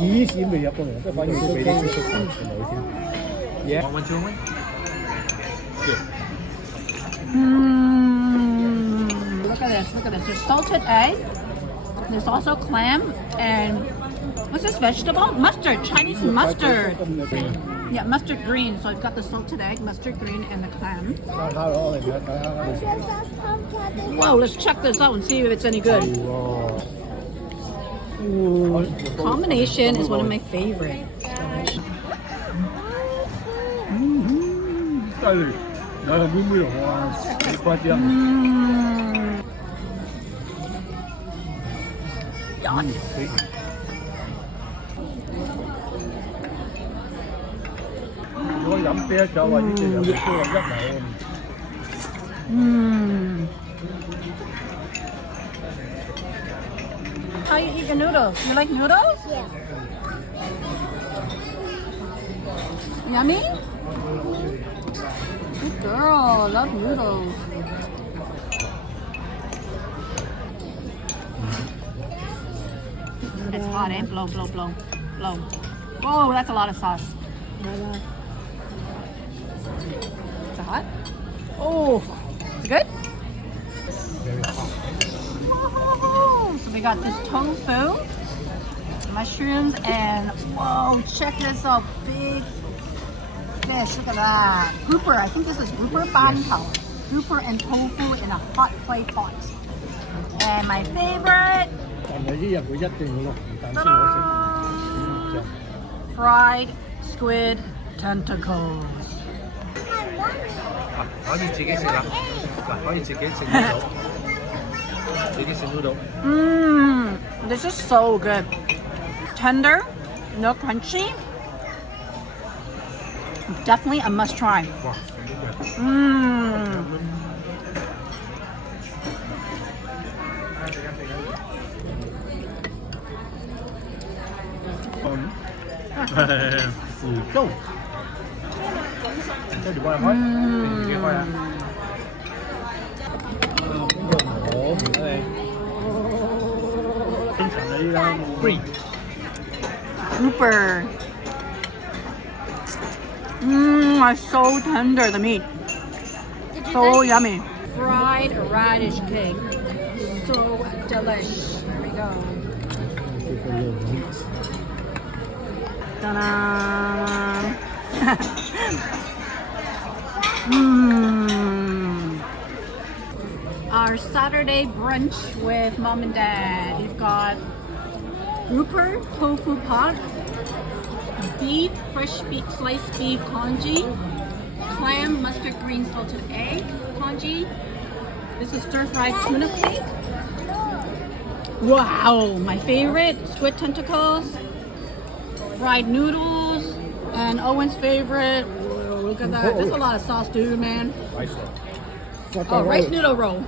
以前未入過嚟，即係反而都俾啲出嚟先。Yeah. Want one too? Good. Look at this, look at this. There's salted egg. There's also clam and what's this vegetable? Mustard, Chinese mustard. Yeah, mustard green. So I've got the salted egg, mustard green, and the clam. Whoa, let's check this out and see if it's any good. Ooh, combination is one of my favorites. How you eat your noodles? You like noodles? Yeah. Yummy? Good girl, love noodles. It's hot, eh? Blow, blow, blow, blow. Whoa, that's a lot of sauce. Is it hot? Oh, is it good? Very hot. So we got this tofu, mushrooms, and whoa, check this out, big fish, look at that. Grouper, I think this is grouper bantao. Grouper and tofu in a hot clay pot. And my favorite, ta-da! Fried squid tentacles. 可以自己食啦，嗱可以自己食 noodle， 自己食 noodle。This is so good. Tender, no crunchy. Definitely a must try. 哇，腐竹，跟住幫你開，你自己開啊。好，唔該你。經常你啦 ，green grouper. It's so tender, the meat. So yummy. Fried radish cake. So delish. There we go. Ta-da! Our Saturday brunch with mom and dad. We've got grouper tofu pot, beef, fresh beef, sliced beef congee, clam, mustard green salted egg congee. This is stir-fried tuna cake. Wow, my favorite, squid tentacles, fried noodles, and Owen's favorite. Whoa, look at that. That's a lot of sauce, dude, man. rice. Oh, rice noodle roll.